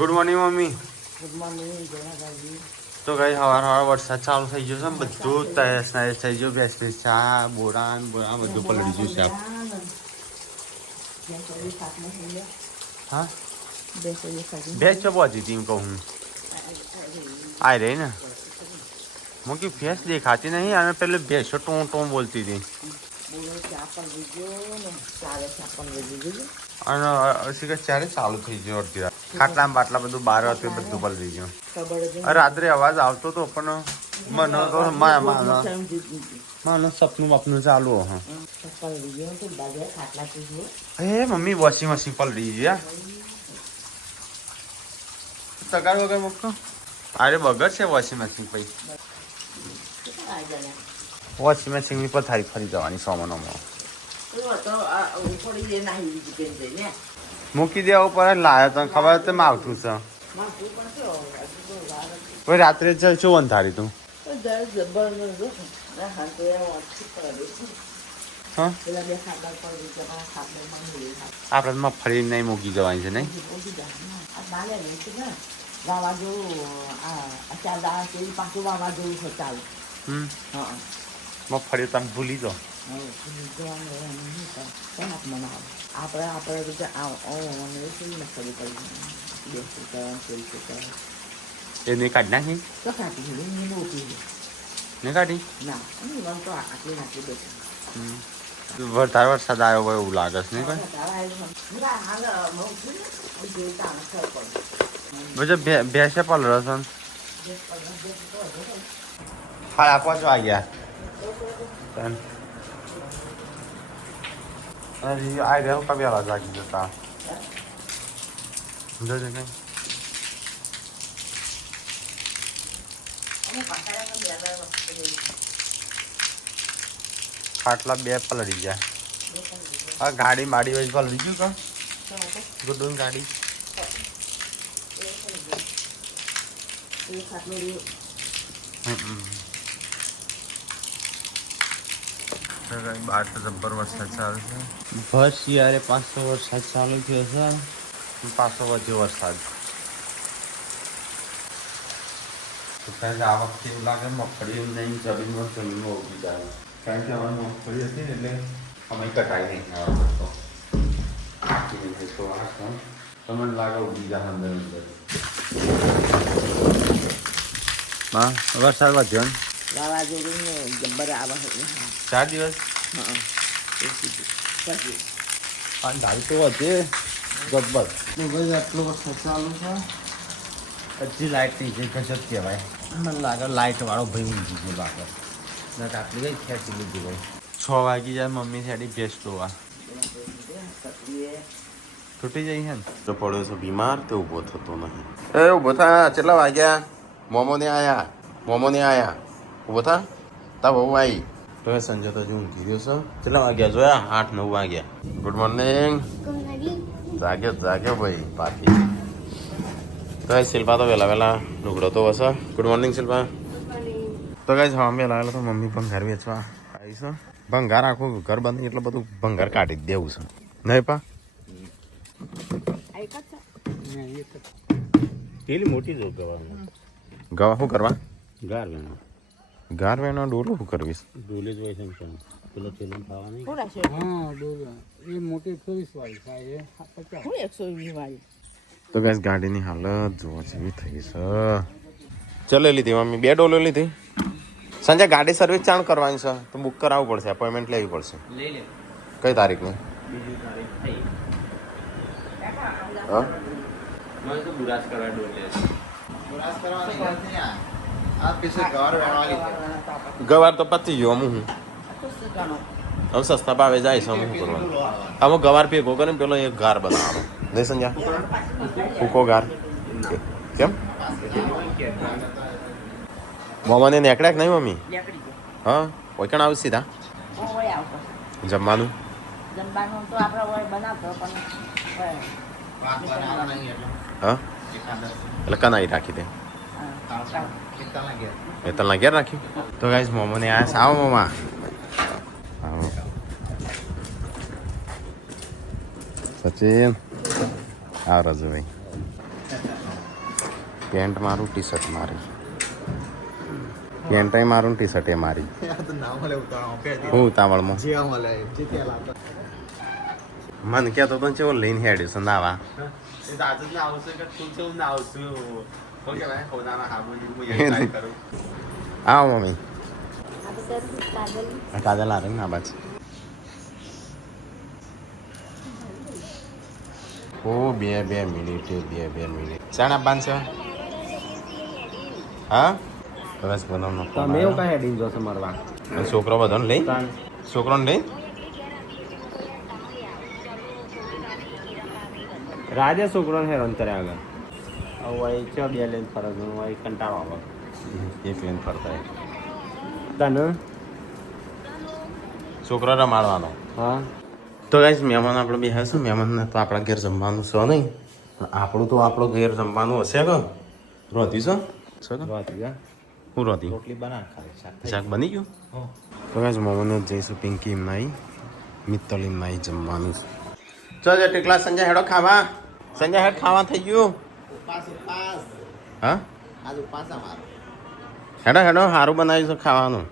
Good morning mummy. Good morning જય તો કઈ હવાર વરસાદ ચાલુ થઈ ગયો છે ને બધું તૈસ થઈ ગયું. ભેંસ ચા બોરા બધું પલળી ગયું છે. હા ભેંસ ચો પહોંચી હતી એમ કહું હું આ રહી ને મૂકી ભેંસ દેખાતી નહીં અને પેલી ભેંસો ટોં ટોં બોલતી હતી અને ચારે ચાલુ થઈ ગયો અડધી રાત. ખાટલા બાટલા બધું બહાર હતું બધું પલળી ગયું. રાત્રે અવાજ આવતો હતો પણ મને તો માનું સપનું બપનું ચાલુ હે મમ્મી વોશિંગ મશીન પલળી ગયા તગાર વગર મૂકતો અરે બગડ છે વોશિંગ મશીન પછી વોશિંગ મશીન ની પથારી ફરી જવાની સોમાનોમાં મૂકી દેવા ઉપર લાયા તને ખબર તો માવઠું છે કોઈ રાત્રે શું અંધારી તું આપડે મગફળી નહીં મૂકી જવાની છે નહીં મગફળી તમે ભૂલી જાઓ એને કાઢી નાખી ને કાઢી વધારે વરસાદ આવ્યો હોય એવું લાગે છે નહીં કોઈ ભેંસે પલરો છો 5:30 વાગ્યા આ રહ્યો કબેલા જાગી જતા જોજે કઈ ખાટલા 2 પલળી ગયા. હા ગાડી માડી વચ્ચે પલળી ગયું કા ગુડું ગાડી બહાર તો જબ્બર વરસાદ ચાલુ છે. બસ યારે 500 વરસાદ ચાલુ થયો છે. 500 વધ્યો વરસાદ. આ વખતે એવું લાગે મગફળી નહીં જમીનમાં ઉગી જાય કારણ કે અમારી મગફળી હતી ને એટલે અમે કટાઈ નહીં તો તમને લાગે ઉગી જાય અંદર અંદર. હા વરસાદ વધ્યો ને 4 દિવસ ધારી તો વધે જબ્બર. ભાઈ આટલો વરસાદ ચાલુ છે હજી લાઇટ નહીં છે ગજબ કહેવાય. મને લાગે લાઇટ વાળો ભાઈ ઊંઘી ગયો લાગે આટલી કઈ ખેંચી લીધી ભાઈ. 6 વાગી જાય મમ્મી સાડી ભેંસ જોવા તૂટી જાય છે ને તો પડ્યો છે બીમાર તે ઊભો થતો નહીં. એ ઊભો થા કેટલા વાગ્યા મોમો ને આયા ઊભો થા તા બહુ આવી તો સંજય તો હજુ ઊંઘી ગયો છે. કેટલા વાગ્યા જોયા 8-9 વાગ્યા. ગુડ મોર્નિંગ જાગ્યો ભાઈ પાકી તો શિલ્પા તો વહેલા લુગડો તો હશે. Good morning Shilpa. તો કઈ જવા વહેલા તો મમ્મી ભંગાર વેચવા આવીશું. ભંગાર આખું ઘર બંધ એટલે બધું ભંગાર કાઢી જ દેવું છે નહીં પા પેલી મોટી જો ગવા શું કરવા ગાર વેનો ડોલો શું કરવીશ ડોલે જ હોય છે પેલો થેલો ખાવાની એ મોટી 30 વાળી થાય 120 વાળી. તો ગેસ ગાડીની હાલત જોવા જેવી થઈ છે. ચલે લીધી મમ્મી 2 ડોલો લીધી. સંજય ગાડી સર્વિસ ચાલુ કરવાની છે તો બુક કરાવવું પડશે અપોઇન્ટમેન્ટ લેવી પડશે. કઈ તારીખની ગવાર તો પતી ગયો અમુક હું હવે સસ્તા ભાવે જાય છે અમુક કરવાનું અમુક ગવાર ભેગો કરે પેલો એક ગાર બનાવવાનો નહીં સંજ્યા ફૂકો ગાર કેમ મોમાને નેકડ્યા કે નહીં મમ્મી હા ઓઈકણ આવે સીધા જમવાનું હા એટલે કનાઈ રાખી દે હેતલના ઘેર રાખ્યું. તો ગાઈસ મોમોને આયા આવો મોમા આવો સચિન આવો રાજુભાઈ પેન્ટ મારું ટી શર્ટ મારી પેન્ટ મારું ટી શર્ટ એ મારી હું ઉતાવળમાં મન કહેતો તો ચેવો લઈને હેડ્યો છે નાવા આવો મમ્મી કાજલ આ રહી ના બાજ ઓ બે મિનિટ ચાણા બાંધશે હા બસ બનાવનો તમે એવું કઈ હેડિંગ જોશો મારવા છોકરો બધો લઈ છોકરોને લઈ રાજે છોકરો હેરાન કરે આગળ હવે ચો બે લઈને ફરજ હું કંટાળો આવે એક લઈને ફરતા તને છોકરો રમાડવાનો હા તો ગાઈસ મહેમાન આપણે બેહાશું મહેમાનને તો આપણા ઘેર જમવાનું છે નહીં આપણું તો આપણો ઘેર જમવાનું હશે કે રોતી છે હું રોતી રોટલી બના ખાલી શાક બની ગયું તો ગાઈસ મહેમાનને જઈશું પિંકી એમનાઈ મિત્તલ એમનાઈ જમવાનું ચો જો ટીકલા સંજય હેડો ખાવા સંજય હેડ ખાવા થઈ ગયું હા હેડો હેડો સારું બનાવ્યું છે ખાવાનું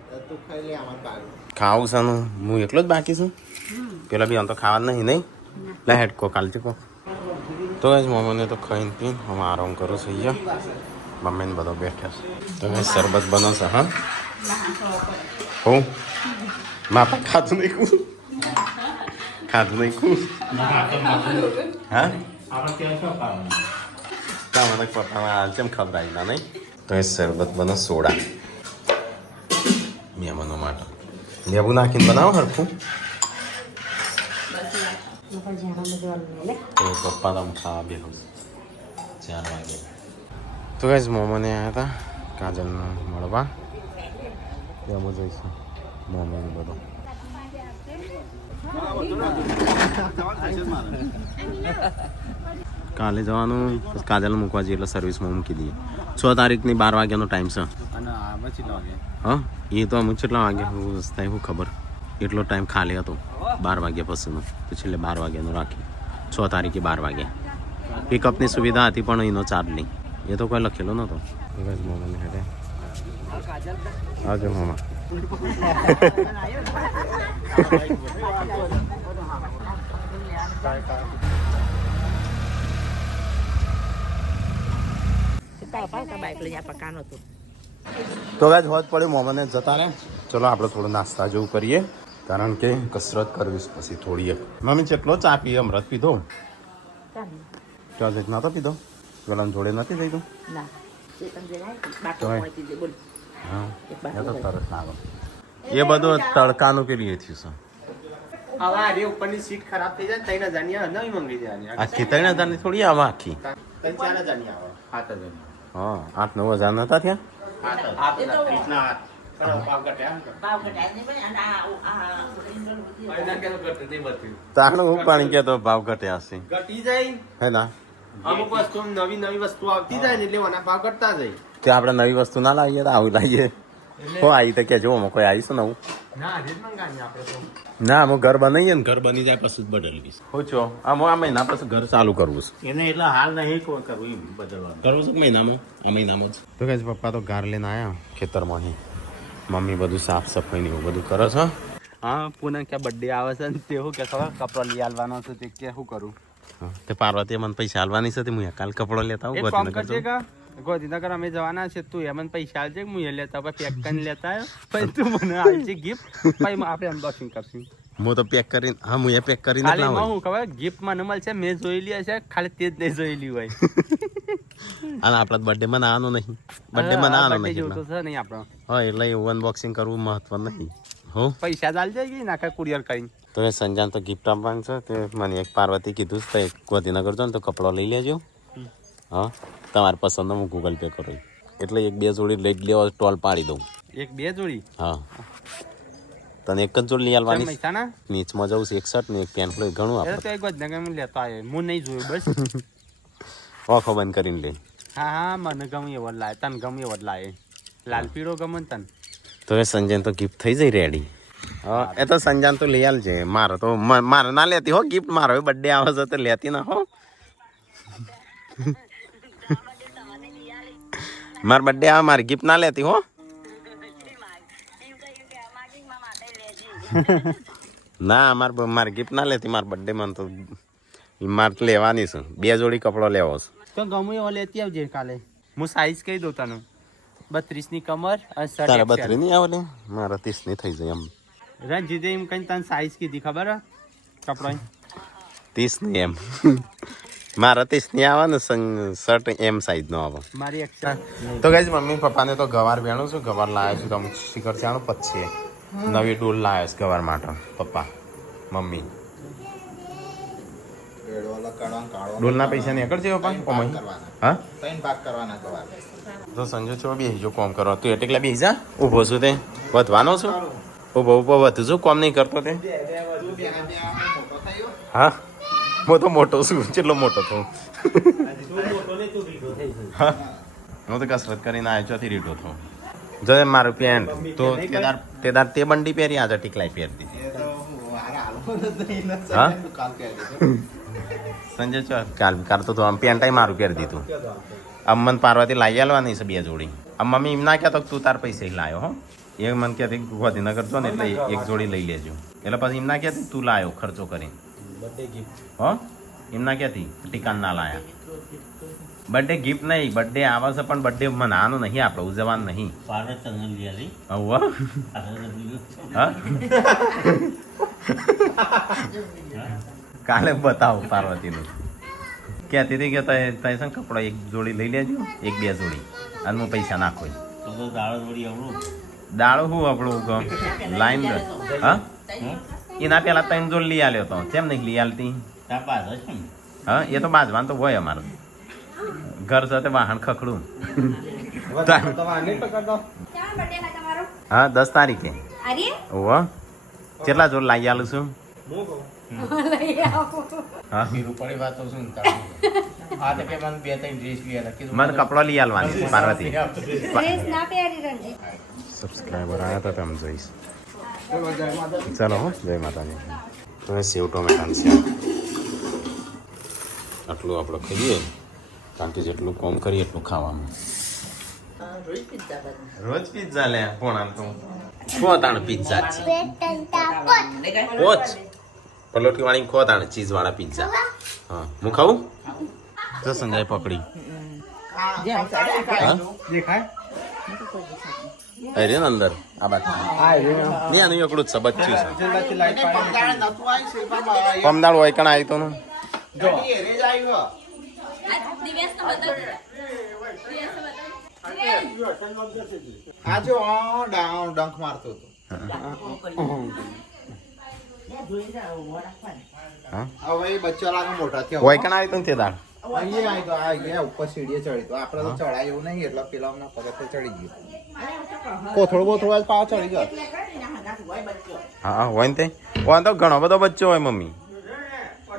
ખાવું છે હું એકલો જ બાકી છું પેલા બી આમ તો ખાવા નહીં લે હેડ કો કાલ ચૂકો તો જ મમ્મીને તો ખાઈને પીને હું આરામ કરું છું અહીંયા મમ્મીને બધો બેઠા છે તો શરબત બનશે હા હું માપા ખાતું નહીં કું હા મને પપ્પામાં કેમ ખબર આવી ના નહીં તો એ શરબત બનો સોડા મહેમાનો માટે લેબુ નાખીને બનાવો હરખું તો પપ્પા તો ખાવા બે 4 વાગે તો ગાઈસ મોમને આવ્યા હતા કાજલને મળવા એમાં જઈશું મોમને બધો કાલે જવાનું પછી કાજલ મૂકવા જઈએ એટલે સર્વિસમાં મૂકી દઈએ 6 તારીખની 12 વાગ્યાનો ટાઈમ છે હા એ તો અમુક કેટલા વાગ્યા હું થાય શું ખબર એટલો ટાઈમ ખાલી હતો 12 વાગ્યા પછીનો તો છેલ્લે 12 વાગ્યાનો રાખી 6 તારીખે 12 વાગ્યા પિકઅપની સુવિધા હતી પણ એનો ચાર્જ નહીં એ તો કોઈ લખેલો નહોતો મોમાને હેડે આવજો મોમા તો ગાઈસ હોજ પડ્યું મોમાને જતા રહે ચલો આપણે થોડું નાસ્તા જેવું કરીએ કારણ કે કસરત કરવી પછી થોડી મમ્મી કેટલો ચા પીએ અમૃત પીધો ચા ના તો પીધો પેલા જોડે નથી થઈ તું હા એ તો તરત ના આવે એ બધું તડકાનું પેલી એ થયું છે હવે આ ઉપરની સીટ ખરાબ થઈ જાય 3000 ની નવી મંગી જાય આખી 3000 ની થોડી આવે આખી 4000 ની આવે 7000 હા 8-9 હજાર નતા થયા તાણું હું પાણી કેતો ભાવ ઘટ્યા હશે ઘટી જાય હે ના અમુક વસ્તુ નવી વસ્તુ આવતી જાય ને એટલે એના ભાવ ઘટતા જાય તે આપણે નવી વસ્તુ ના લાવીએ તો આવું લાવીએ હો આવી તો કે જો કોઈ આવીશું નવું ના હું ઘર બનાવીએ ને ઘર બની જાય પછી જ બદલવી હું છો આમ આ મહિના પછી ઘર ચાલુ કરવું છે એને એટલે હાલ નહીં કરવું બદલવાનું કરવું છે મહિનામાં આ મહિનામાં જ તો કહે પપ્પા તો ઘર લઈને આવ્યા ખેતરમાં મમ્મી બધું સાફ સફાઈ ને એવું બધું કરે છે હા પૂનમ ક્યાં બર્થડે આવે છે ને તેવું કે ખબર કપડો લઈ આવવાનો છે તે કે શું કરું તે પાર્વતી મને પૈસા આલવાની છે હું કાલ કપડો લેતા આવું ગોધીનગર અમે જવાના છે તું એમને પૈસા આલજે હું એ લેતા પેક કરીને લેતા આવ્યો પછી તું મને આલજે ગિફ્ટ પછી આપણે અનબોક્સિંગ કરશું હું તો પેક કરીને હા હું એ પેક કરીને ખાલી હું ખબર ગિફ્ટ મને મળશે મેં જોયેલી હશે ખાલી તે જ નહીં જોયેલી હોય અને આપણા બર્થડે મનાવવાનો નહીં બર્થડે મનાવવાનો નહીં જોતો છે નહીં આપણો હા એટલે એવું અનબોક્સિંગ કરવું મહત્વ નહીં હો પૈસા જ આલજે કે નાખા કુરિયર કરીને તો એ સંજાન તો ગિફ્ટ આપવાનું છે તે મને એક પાર્વતી કીધું છે ગોધીનગર જો ને તો કપડો લઈ લેજો હા તમારી પસંદ હું ગૂગલ પે કરું એટલે 1-2 જોડી લઈ લેવા ટોલ પાડી દઉં 1-2 જોડી હા તને એક જ જોડી લઈ આવવાની મહેસાણા નીચમાં જવું છે એક શર્ટ ને એક પેન્ટ લઈ ઘણું આપણે તો એક ગોધીનગર લેતો આવ્યો હું નહીં જોયું બસ ઓખો બંધ કરીને લે હા મને ગમે એવો લાય તને ગમે એવો લાય લાલ પીળો ગમે તને તો એ સંજયન તો ગિફ્ટ થઈ જાય રેડી હા એ તો સંજાન તો લઈ આલ છે મારે તો મારે ના લેતી હો ગિફ્ટ મારો બર્થડે આવે છે તો લેતી ના હો માર બર્થડે આવે મારી ગિફ્ટ ના લેતી હો. ના મારી ગિફ્ટ ના લેતી મારા બર્થડે માં તો મારે તો લેવાની છે 2 જોડી કપડો લેવો છે. તો ગમે એવો લેતી આવજે કાલે. હું સાઈઝ કહી દઉં તને 32 ની કમર અને શર્ટ તારે XL. 32 નહીં આવે ને મારા 30 ની થઈ જાય એમ. રંજીતે એમ કઈ તને સાઈઝ કીધી ખબર હે કપડા 30 ની એમ મારા 30 ની આવે ને શર્ટ એમ સાઈઝ નો આવે. મારી XL. તો ગાઈસ મમ્મી પપ્પાને તો ગવાર વેણું છું ગવાર લાવ્યો છું તો અમુક શિખર ચાણું પછી નવી ડોલ લાવ્યો છે ગવાર માટે પપ્પા મમ્મી. ડોલના પૈસા નીકળ છે પપ્પા ઓમય હા 3 ભાગ કરવાના કવાર. તો સંજય છો બેસી જો કોમ કરો તું એટલે બેસી જા ઊભો છું તે વધવાનો છું ઊભો વધુ છું કોમ નહીં કરતો તે. હા હું તો મોટો છું કેટલો મોટો છું. હા હું તો કસરત કરીને આવ્યો ચોથી રીઢો થયો. જો મારું પેન્ટ તો તે બંડી પહેરી આજે ટીકલાઈ પહેરતી. હા સંજય ચો કાલ તો આમ પેન્ટાઈ મારું પહેરી દીધું. આમ મને પાર્વતી લાવી આલવાની છે 2 જોડી. આમ મમ્મી એમ ના કહેતો તું તાર પૈસા લાવ્યો હો એ મને કહેતી ગાંધીનગર છો ને એટલે 1 જોડી લઈ લેજો એટલે પછી એમ ના કહેતી તું લાવ્યો ખર્ચો કરી હો એમ ના કહેતી ટીકાન ના લાયા. બર્થડે ગિફ્ટ નહીં બર્થડે આવે છે પણ બર્થડે મનાવાનો નહીં આપણે ઉજવવાનું નહીં. હા કાલે બતાવો પાર્વતીનું કહેતી હતી કે તય છે કપડા 1 જોડી લઈ લેજો 1-2 જોડી અને હું પૈસા નાખો. દાળો હું આપણું લાઈન હા એના પેલા 3 જોડી લઈ આલ્યો તો કેમ નહીં લઈ આલતી. હા એ તો બાજવાન તો હોય અમારું ઘર સાથે વાહન ખખડું. હા 10 તારીખે ઓહો કેટલા જોડ લાવી આલું છું. મને કપડો લઈ આલવાની પાર્વતી સબસ્ક્રાઈબર આવ્યા હતા તમે જોઈશ. ચાલો હો જય માતાજી. તો સેવ ટોમેટાનું શાક આટલું આપણે ખાઈએ કારણ કે જેટલું કોમ કરીએ એટલું ખાવાનું. રોજ પિઝા લે કોણ આમ તો ખોતાણ પિઝા છે પોચ પલોઠી વાળી ખોતાણ ચીઝ વાળા પિઝા. હા હું ખાવું તો સંજય પકડી અરે ને અંદર આ બાજુ નહીં આનું એકડું જ બચ્યું છે પમદાળ હોય કણ આવી તો ને ડંખ મારતો હવે બચ્ચા લાગે મોટા થયા હોય કણ આવી તો તે દાળ ઉપર સીડીએ ચડી તો આપડે તો ચડાય એવું નહીં એટલે પેલા પગથે ચડી ગયું કોથળો પાવ ચડી ગયો. હા હોય ને તે હોય તો ઘણો બધો બચ્ચો હોય મમ્મી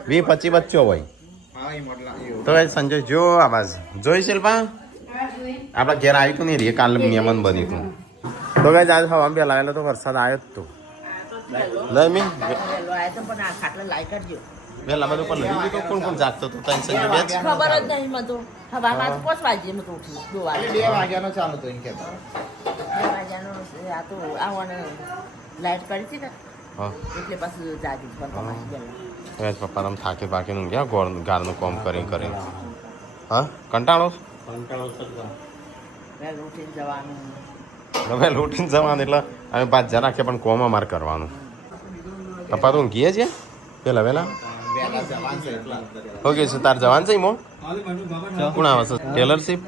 20-25 બચ્ચો હોય. તો સંજય જો આવાજ જોઈ શિલ્પા આપડા ઘેર આવ્યું હતું નહીં રે કાલે મહેમાન બન્યું હતું. તો કઈ આજ હવા પેલા આવેલો તો વરસાદ આવ્યો જ તો લઈ મી પેલા બધું પણ લઈ લીધું. કોણ કોણ જાગતો હતો તને સંજય બે જ ખબર જ નહીં મતું હવામાં 5 વાગે મતું ઉઠી 2 વાગે 2 વાગ્યાનો ચાલુ તો એમ કહેતા 2 વાગ્યાનો આ તો આવવાનું લાઈટ પડી હતી ને હા એટલે પાછું જાગી પણ પપ્પા તમે થાકે પાકીને ગયા ગારનું કોમ કરીને હા કંટાળો વહેલું ઉઠીને જવાનું તમે લૂંટીને જવાનું એટલે અમે 5 રાખીએ પણ કોમ અમારે કરવાનું. પપ્પા તો ઊંઘીએ છે પેલા વહેલા જવાન છે એટલે ઓકે છે તાર જવાન છે મો કોણ આવે છે ટેલરશીપ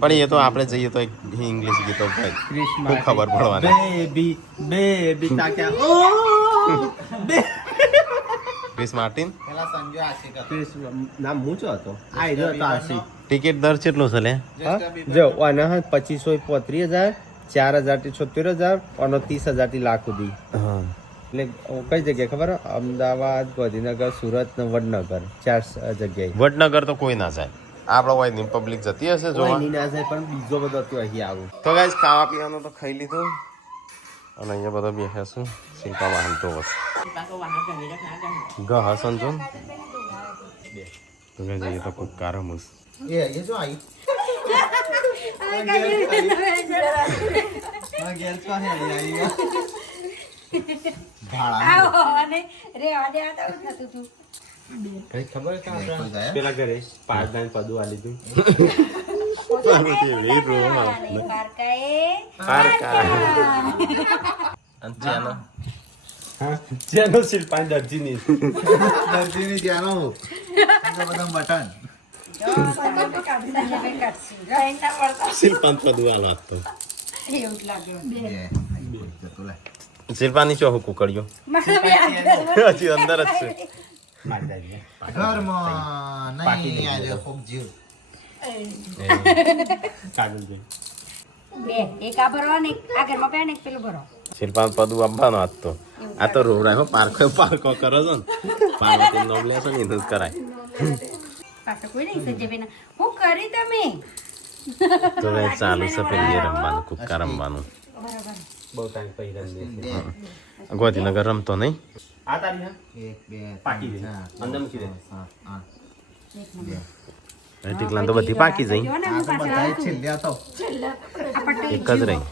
પણ એ તો આપણે જઈએ તો ઇંગ્લિશ ગીતો બહુ ખબર પડવાની. ક્રિસ માર્ટિન પેલા સંજય આશિક નામ મૂચો હતો આ રહ્યો હતો આશિક. ટિકિટ દર કેટલો છે લે જો અને 2500 30,000 4,000 થી 76,000 અને 30,000 થી લાખ સુધી. એટલે કઈ જગ્યાએ ખબર અમદાવાદ ગાંધીનગર સુરત ને વડનગર 4 જગ્યાએ. વડનગર તો કોઈ ના જાય આપણે હોય ની પબ્લિક જતી હશે જોવા ના જાય પણ બીજો બધો હતો અહીં આવું. તો ગાઈસ ખાવા પીવાનું તો ખાઈ લીધું અને અહીંયા બધા બેઠા છે શિલ્પા વાહન તો બસ ગહ સંજો તો ગાઈસ એ તો કોઈ કારમસ એ જો આવી કઈ ખબર કે આપણે પેલા ઘરે 5 દાન પદું આ લીધું જેનો શિલ્પાન દર્જીની દર્દીની ત્યાંનો બધા બટન શિલ્પાન પદુ આલો આપતો શિલ્પાની ચો કુકડ્યો હજી અંદર જ છે ઘરમાં નહીં આજે ખૂબ જીવ કાગળ છે એક આ ભરવા ને આ ઘરમાં પહેને એક પેલું ભરો શિલ્પાન પદુ આપવાનો આજ તો આ તો રોવડાય પાર્કો કરો છો ને પાર્વતી નોમ લેશો ને એનું જ કરાય પાછો કોઈ નહીં સંજયભાઈ હું કરી તમે તો હવે ચાલુ છે પેલી રમવાનું કુક્કા રમવાનું બહુ ટાઈમ પહેલા ગોધીનગર રમતો નહીં આ તારી હા 1 2 પાકી ગઈ અંદર મૂકી દે 8 ટીકલા તો બધી પાકી જઈ બધા છેલ્લે હતો એક જ રહી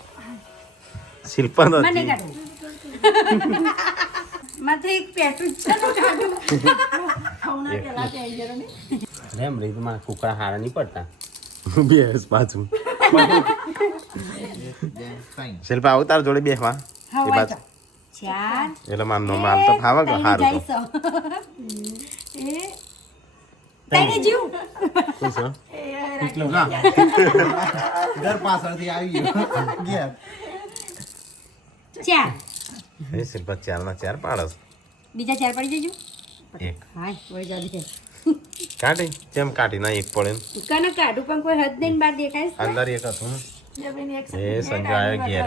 શિલ્પા મને નથી કાઢું માથે એક પેટું જ છે એમ રહી તો મારા કુકડા હારા નહીં પડતા બેસ પાછું 1 2 3 શિલ્પા આવું તાર જોડે બેસવા એ હવે બાજુ ચાર એટલે મામનો માલ તો ફાવે કે હારું તો તને જીવ શું છે ઘર પાછળથી આવી ગયો ગયા ચાર એ શિલ્પા 4 ના 4 પાડસ બીજા ચાર પડી જજો એક હાય વળી જાદી કાઢી કેમ કાઢી ના એક પડે ને? કને કાઢું પણ કોઈ હદ નહીં બાર દેખાય અંદર એક હતું ને. એ સંજય આવ્યો ઘેર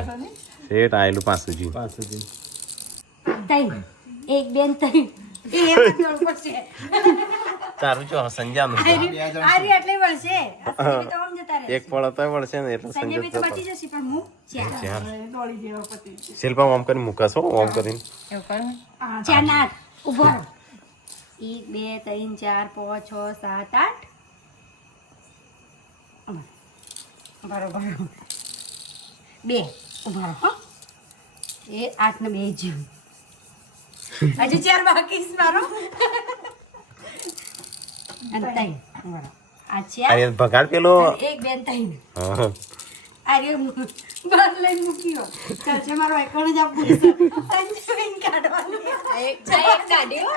શેઠ આયેલું પાછું જીવ પાછું જઈ તઈ એક બેન તઈ એ એક જોડ પડશે તારું જો સંજાનું છે. આરી એટલે વળશે આ તો આમ જતા રહે એક પડો તોય વળશે ને એટલે સંજય સંજય બી તો બચી જશે પણ હું ચાર શિલ્પા ઓમ કરીને મૂકાશો ઓમ કરીને એવું કરું ચાર ના આઠ ઉભો રહો. 1 2 3 4 5 6 7 8 બરોબર 2 ઉભા રહો એ 8 ને 2 જીવ હજી ચાર બાકી છે મારો અને તઈ ઉભા રહો આ ચાર આ ભગાડ પેલો એક બેન તઈ હા. અરે બાર લઈને મૂક્યો ચાલશે મારો એકાઉન્ટ જ આપવું છે સંજયન કાઢવાનું એક કાઢ્યો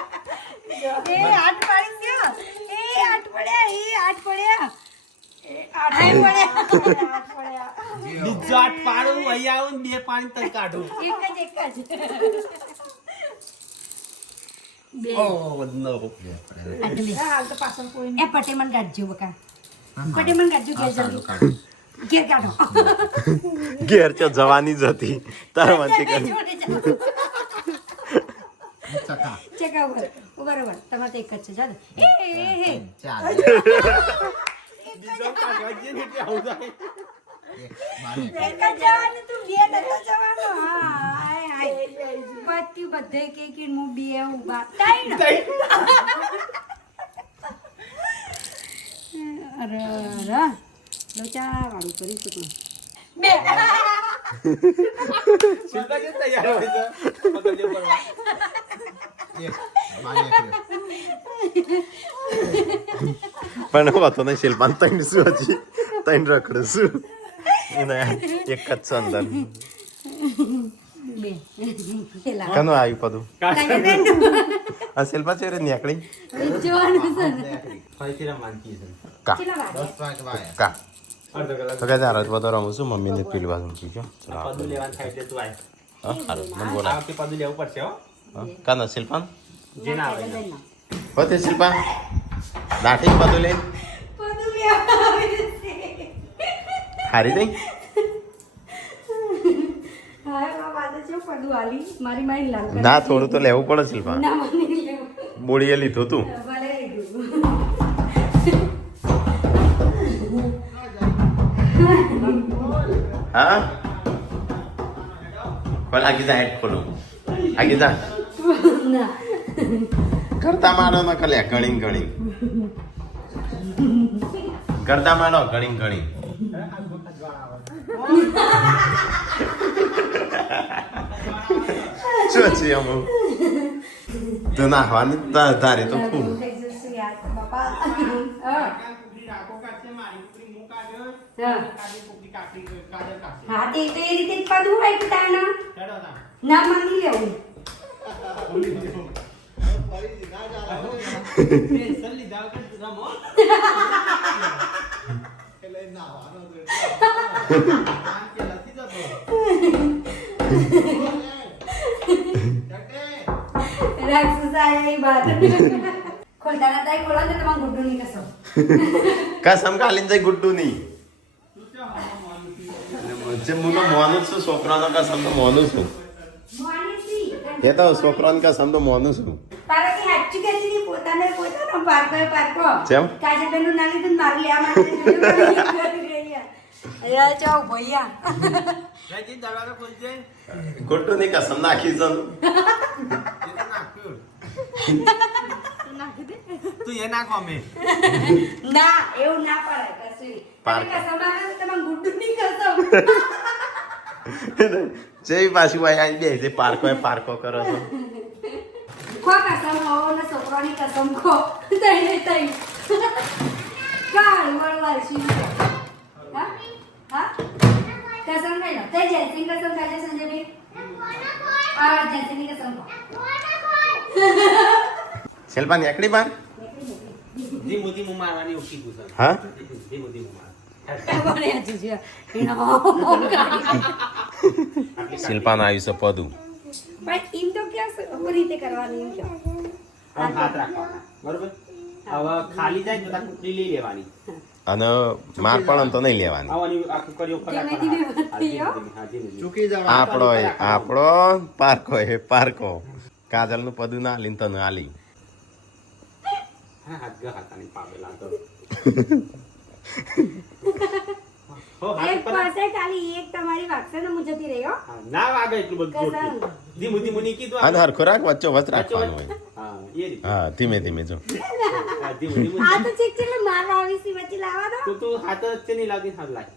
એ 8 પાડી દો એ 8 પડ્યા એ 8 પડ્યા એ 8 પડ્યા બીજો 8 પાડું અહીં આવું ને 2 પાણી તક કાઢું એક જ બે ઓ નો એ પટે મન કાઢજો બકા પટે મન કાઢજો ઘેર જલ્દી ઘેર કાઢો ઘેર ચો જવાની જ હતી તારા વાંચી કરી ચકા ચેકા ઉપર બરાબર તમારે તો એક જ છે ચાલો એ ચાલ બીજો કાઢવા જઈએ ને એટલે આવું જાય એક જ જવાનું તું બે નતો જવાનો હા હાય હાય પતિ બધે કે હું બે ઉભા ત્રણ અરે અરે લોચા વાળું કરી શકું બે શિલ્પા કે તૈયાર હોય છે પકડજો પડવા એક બાને કર્યો પણ વાતો નહીં શિલ્પાન તૈન શું હજી તૈન રખડું શું એને એક જ છે અંદર બે પેલા કનું આવ્યું બધું આ શિલ્પા છે રે નીકળી જોવાનું છે ફરીથી રમાનતી છે કા કેટલા વાગે 10 વાગે વાયા કા અડધો કલાક તો કઈ તારા બધો રમું છું મમ્મીને પેલી બાજુ મૂકી ગયો ચલો પદું આપણે લેવાનું થાય એટલે તું આય હા સારું મને આ બોલાય વખતે પદું લેવું પડશે હો કાનો શિલ્પાન જે ના આવે ને. હોતે શિલ્પા દાઠી બધું લઈને હારી દઈ મારી મારી લાલ ના થોડું તો લેવું પડે શિલ્પા ના મને લેવું બોડીએ લીધું તું ભલે લીધું હા પણ આગી જા હેડ ખોલું આગી જા ના કરતા મારો ન કલ્યા ઘણી ઘણી કરતા મારો ઘણી ઘણી શું છે અમુક તો નાખવાની તારે તો ખૂબ થઈ જશે યાર બાપા હા તે તો એ રીતે જ પાડવું હોય કે તાના ના માંગી લેવું રાક્ષસ આયા એ બાર ખોલતા ના તાઈ ખોલો તો તમારું ગુડ્ડુ ની કસમ કસમ કાલીન જઈ ગુડ્ડુ ની જે મુનો મોનું છું છોકરાનો કસમ તો મોનું છું મોની એ તો છોકરાનો કસમ તો મોનું છું પારો કે હાચી કે છે પોતાનો પારકો કેમ? કાજલબેનનું ના લીધું ને મારું લેવા માટે અરે ચાઓ ભૈયા ગુડ્ડુ ની કસમ નાખી છે તું એ નાખો અમે ના એવું ના પડાય કશું પારકો. કસમ આવે તો તમે ગુડ્ડુની કસમ જેવી પાછી ભાઈ આવી બે છે પારકો કરો છો ખો કસમ ખાઓ ને છોકરાની કસમ ખો તઈ તઈ કાળ વળવા છી હા હા કસમ ખાઈ લો તે જયસિંહ કસમ ખાજે સંજયભાઈ આ જયસિંહની કસમ ખો શિલ્પા નીકળી બાર ધીમું ધીમું મારવાની ઓછી પૂછે હા ધીમું ધીમું માર બોલે આજી છે એનો શિલ્પાનું આયુષ્ય પદું પણ એમ તો ક્યાં રીતે કરવાની એમ ક્યાં આમ હાથ રાખવાના બરોબર હવે ખાલી જાય તો તાર કુકડી લઈ લેવાની અને માર પણ તો નહીં લેવાની આવવાની આખું કર્યો ધીમે ધીમે વધતી હો. ચૂકી જવા આપણો પારકો કાજલ નું પદું ના લીન તને આલી હાથ હાથાની પાવેલા તો એક પાસે ખાલી એક તમારી વાગશે ને હું જતી રહી હો ના વાગે એટલું બધું કસમ. જોરથી. ધીમું ધીમું ની કીધું અને હરખો રાખ વચ્ચો વચ રાખવાનું હોય હા એ રીતે હા ધીમે ધીમે જો હા, ધીમું ધીમું આ તો ચીક ચીક મારવા આવી સી વચ્ચે લાવવા દો તું હાથ જ છે નહીં લાગી હાથ લાય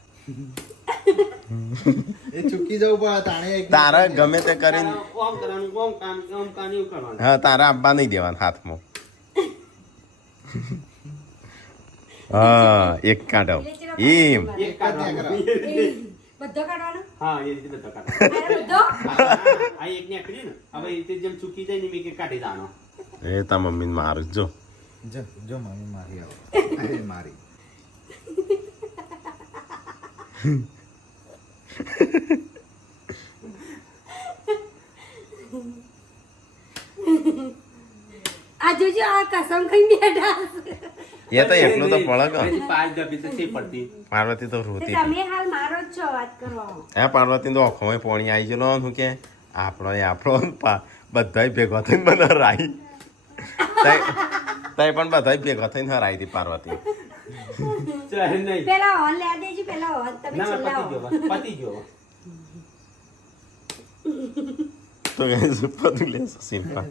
એ ચૂકી જવું પડે તાણે એક તારા ગમે તે કરીને ઓમ કરવાનું ઓમ કામ એવું કરવાનું હા તારા આંબા નહીં દેવાના હાથમાં હા એક કાઢો એમ એક કાઢવાનું. બધો કાઢવાનો હા એ રીતે બધો કાઢવાનો. અરે બધો આ એક ને આકડી ને હવે એ રીતે જેમ ચૂકી જાય ને મેં કે કાઢી જાણો એ તા મમ્મીને મારું જો જો મમ્મી મારી આવો અરે મારી આ જોજો આ કસમ ખાઈ બેઠા એ તો એટલું તો પડે કે પાંચ ડબ્બી તો છે પડતી પાર્વતી તો તે રોતી તમે હાલ મારો જ છો વાત કરો હે પાર્વતી તો આંખોમાં પોણી આવી ગયેલો શું કે આપણો બધાય ભેગો થઈને મને હરાઈ તઈ પણ બધાય ભેગો થઈને હરાઈ હતી પાર્વતી ચાલ નહીં પેલા ઓન લે દેજો પેલા ઓન તમે ના છેલ્લા પતી ગયો તો કઈ પતું લેશે સિમ્પલ